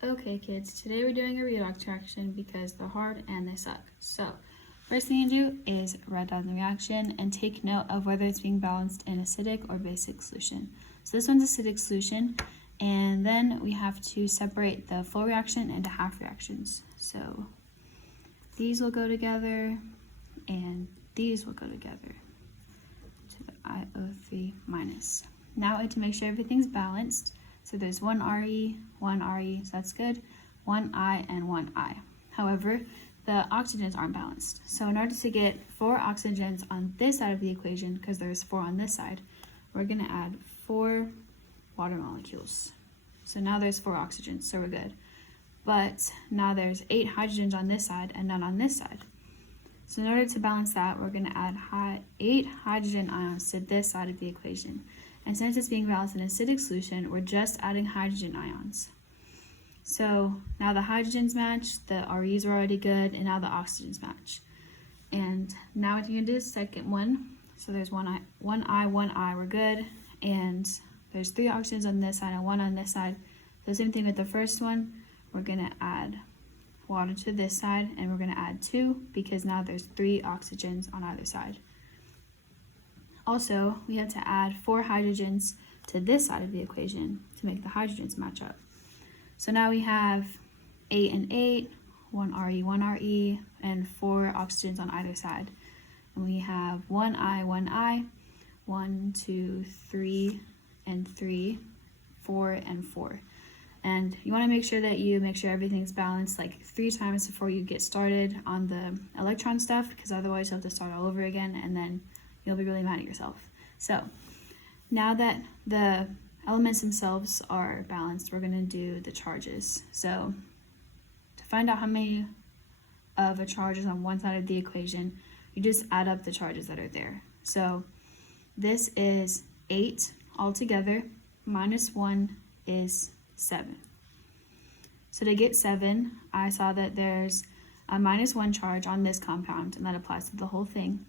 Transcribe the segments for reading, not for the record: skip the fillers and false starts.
Okay kids, today we're doing a redox reaction because they're hard and they suck. So, first thing you do is write down the reaction and take note of whether it's being balanced in acidic or basic solution. So this one's acidic solution, and then we have to separate the full reaction into half reactions. So these will go together and these will go together to the IO3 minus. Now we have to make sure everything's balanced. So there's one RE, so that's good, one I, and one I. However, the oxygens aren't balanced. So in order to get 4 oxygens on this side of the equation, because there's 4 on this side, we're going to add 4 water molecules. So now there's 4 oxygens, so we're good. But now there's 8 hydrogens on this side and none on this side. So in order to balance that, we're going to add 8 hydrogen ions to this side of the equation. And since it's being balanced in an acidic solution, we're just adding hydrogen ions. So now the hydrogens match, the REs are already good, and now the oxygens match. And now what you're gonna do is second one. So there's one I, we're good. And there's 3 oxygens on this side and 1 on this side. So same thing with the first one. We're gonna add water to this side, and we're gonna add 2 because now there's 3 oxygens on either side. Also, we have to add 4 hydrogens to this side of the equation to make the hydrogens match up. So now we have 8 and 8, 1 RE, and 4 oxygens on either side. And we have 1 I, 1, 2, 3, and 3, 4, and 4. And you want to make sure that you make sure everything's balanced like 3 times before you get started on the electron stuff, because otherwise you'll have to start all over again and then you'll be really mad at yourself. So now that the elements themselves are balanced, we're going to do the charges. So to find out how many of a charge is on one side of the equation, you just add up the charges that are there. So this is 8 altogether, minus 1 is 7. So to get 7, I saw that there's a minus 1 charge on this compound, and that applies to the whole thing.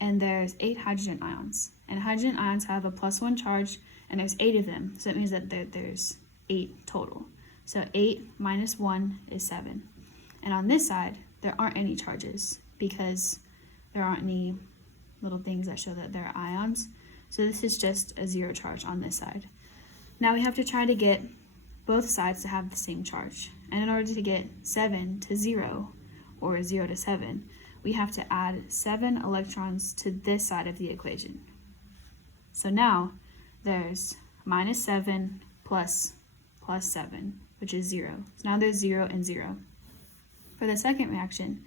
And there's 8 hydrogen ions. And hydrogen ions have a plus 1 charge, and there's 8 of them. So it means that there's 8 total. So 8 minus 1 is 7. And on this side, there aren't any charges because there aren't any little things that show that they're ions. So this is just a 0 charge on this side. Now we have to try to get both sides to have the same charge. And in order to get 7 to 0, or 0 to 7, we have to add 7 electrons to this side of the equation. So now there's minus 7 plus 7, which is 0. So now there's 0 and 0. For the second reaction,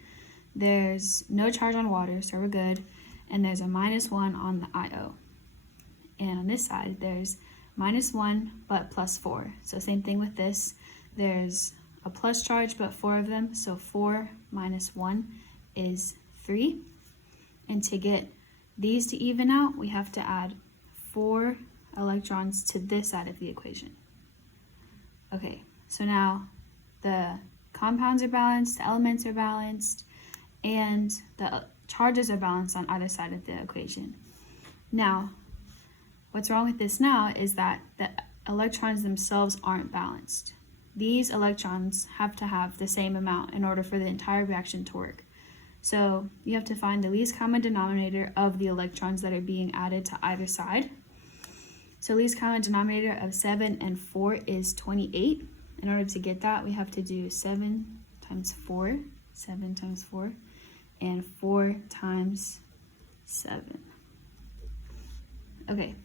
there's no charge on water, so we're good, and there's a minus 1 on the IO. And on this side, there's minus 1 but plus 4. So same thing with this. There's a plus charge but 4 of them, so 4 minus 1 is 3. And to get these to even out, we have to add 4 electrons to this side of the equation. Okay, so now the compounds are balanced, the elements are balanced, and the charges are balanced on either side of the equation. Now, what's wrong with this now is that the electrons themselves aren't balanced. These electrons have to have the same amount in order for the entire reaction to work. So you have to find the least common denominator of the electrons that are being added to either side. So least common denominator of 7 and 4 is 28. In order to get that, we have to do 7 times 4, and 4 times 7. Okay,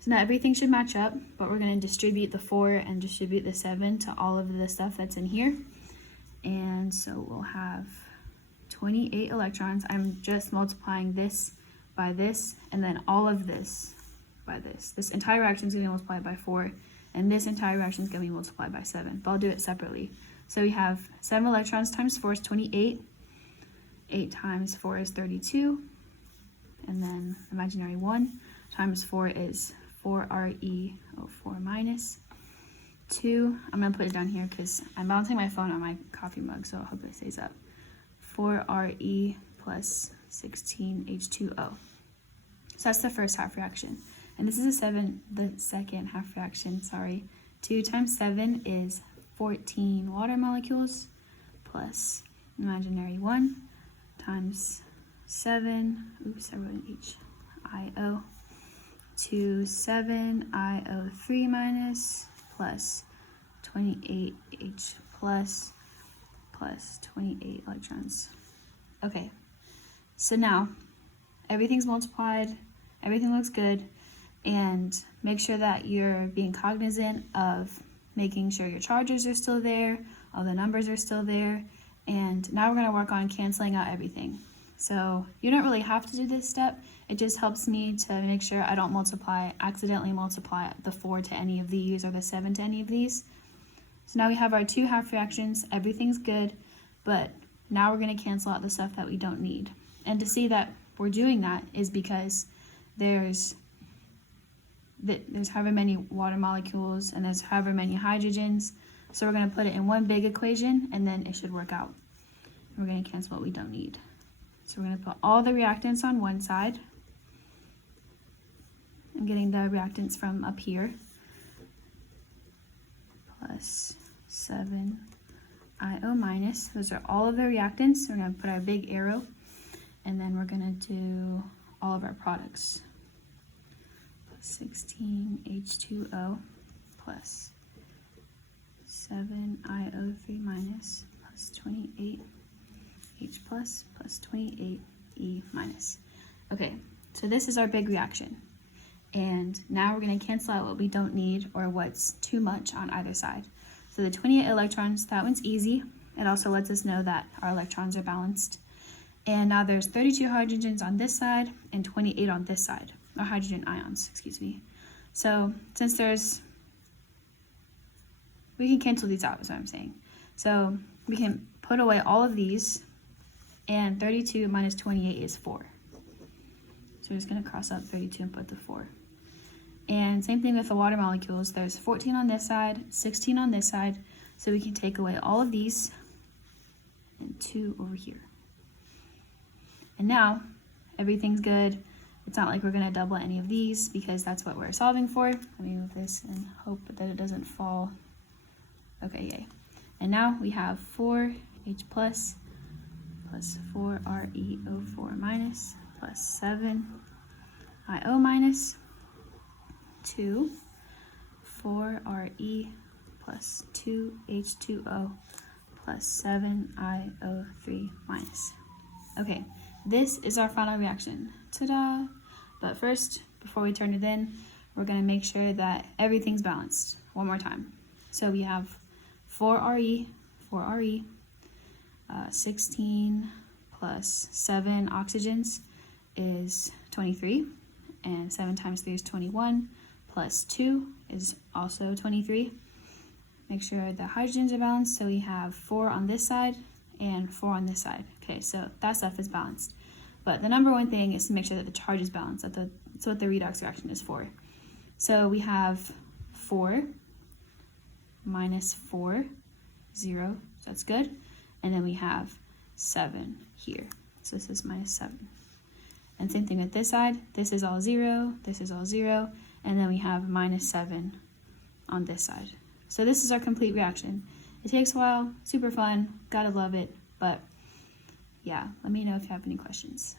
so now everything should match up, but we're going to distribute the 4 and distribute the 7 to all of the stuff that's in here. And so we'll have 28 electrons. I'm just multiplying this by this, and then all of this by this. This entire reaction is going to be multiplied by 4, and this entire reaction is going to be multiplied by 7, but I'll do it separately. So we have 7 electrons times 4 is 28, 8 times 4 is 32, and then imaginary 1 times 4 is 4 ReO4 minus 2. I'm going to put it down here because I'm balancing my phone on my coffee mug, so I hope it stays up. 4 Re plus 16 H2O. So that's the first half reaction. And this is the second half reaction, sorry. 2 times 7 is 14 water molecules plus imaginary 1 times 7, oops, I wrote an H, IO, to 7IO3 minus plus 28H plus 28 electrons. Okay, so now everything's multiplied, everything looks good, and make sure that you're being cognizant of making sure your charges are still there, all the numbers are still there, and now we're going to work on canceling out everything. So you don't really have to do this step, it just helps me to make sure I don't accidentally multiply the 4 to any of these or the 7 to any of these. So now we have our 2 half reactions, everything's good, but now we're going to cancel out the stuff that we don't need. And to see that we're doing that is because there's however many water molecules and there's however many hydrogens. So we're going to put it in one big equation and then it should work out. And we're going to cancel what we don't need. So we're going to put all the reactants on one side. I'm getting the reactants from up here. Plus 7IO minus. Those are all of the reactants. We're going to put our big arrow. And then we're going to do all of our products. 16H2O plus 7IO3 minus plus 28H plus 28E minus. Okay, so this is our big reaction. And now we're going to cancel out what we don't need or what's too much on either side. So the 28 electrons, that one's easy. It also lets us know that our electrons are balanced. And now there's 32 hydrogens on this side and 28 on this side. Or hydrogen ions, excuse me. So since we can cancel these out is what I'm saying. So we can put away all of these, and 32 minus 28 is 4. So we're just going to cross out 32 and put the 4. And same thing with the water molecules. There's 14 on this side, 16 on this side, so we can take away all of these and 2 over here. And now everything's good. It's not like we're going to double any of these because that's what we're solving for. Let me move this and hope that it doesn't fall. Okay, yay. And now we have 4H plus 4ReO4 minus plus 7IO minus 2 4Re plus 2H2O plus 7IO3 minus. Okay, this is our final reaction. Ta-da! But first, before we turn it in, we're going to make sure that everything's balanced. One more time. So we have 4Re, 16 plus 7 oxygens is 23, and 7 times 3 is 21, plus 2 is also 23. Make sure the hydrogens are balanced, so we have 4 on this side and 4 on this side. Okay, so that stuff is balanced. But the number one thing is to make sure that the charge is balanced. That's what the redox reaction is for. So we have 4 minus 4, 0, so that's good. And then we have 7 here. So this is minus 7. And same thing with this side. This is all 0, this is all 0, and then we have minus 7 on this side. So this is our complete reaction. It takes a while, super fun, gotta love it, but yeah, let me know if you have any questions.